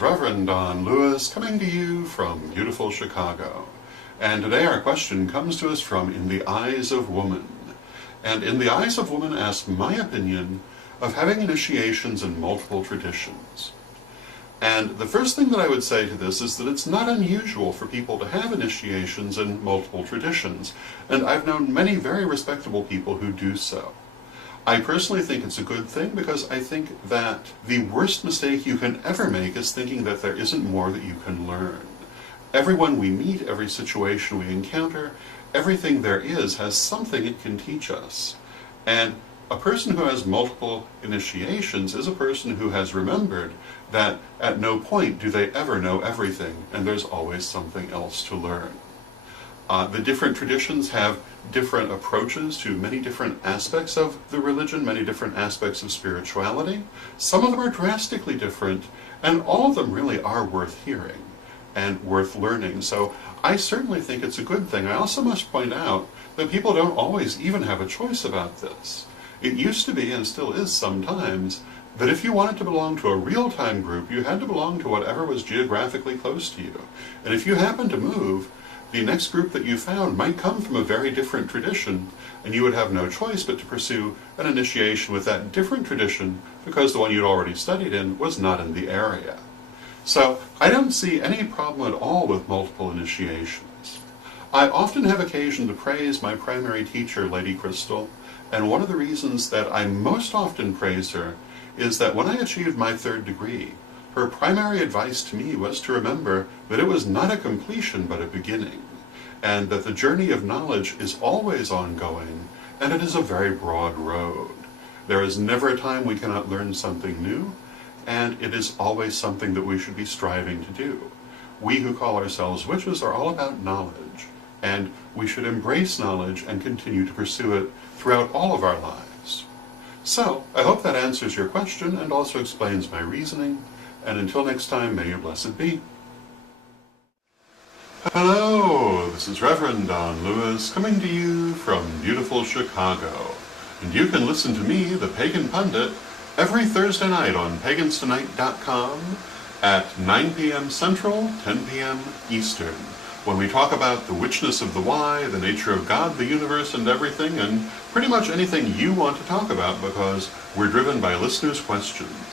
is Reverend Don Lewis coming to you from beautiful Chicago. And today our question comes to us from In the Eyes of Woman. And In the Eyes of Woman asks my opinion of having initiations in multiple traditions. And the first thing that I would say to this is that it's not unusual for people to have initiations in multiple traditions, and I've known many very respectable people who do so. I personally think it's a good thing because I think that the worst mistake you can ever make is thinking that there isn't more that you can learn. Everyone we meet, every situation we encounter, everything there is has something it can teach us. And a person who has multiple initiations is a person who has remembered that at no point do they ever know everything, and there's always something else to learn. The different traditions have different approaches to many different aspects of the religion, many different aspects of spirituality. Some of them are drastically different, and all of them really are worth hearing and worth learning. So I certainly think it's a good thing. I also must point out that people don't always even have a choice about this. It used to be, and still is sometimes, that if you wanted to belong to a real-time group, you had to belong to whatever was geographically close to you. And if you happened to move, the next group that you found might come from a very different tradition, and you would have no choice but to pursue an initiation with that different tradition because the one you'd already studied in was not in the area. So I don't see any problem at all with multiple initiations. I often have occasion to praise my primary teacher, Lady Crystal, and one of the reasons that I most often praise her is that when I achieved my 3rd degree, her primary advice to me was to remember that it was not a completion but a beginning, and that the journey of knowledge is always ongoing, and it is a very broad road. There is never a time we cannot learn something new, and it is always something that we should be striving to do. We who call ourselves witches are all about knowledge, and we should embrace knowledge and continue to pursue it throughout all of our lives. So, I hope that answers your question and also explains my reasoning, and until next time, may you blessed be. Hello, this is Reverend Don Lewis coming to you from beautiful Chicago. And you can listen to me, the Pagan Pundit, every Thursday night on paganstonight.com at 9 p.m. Central, 10 p.m. Eastern, when we talk about the witchness of the why, the nature of God, the universe, and everything, and pretty much anything you want to talk about because we're driven by listeners' questions.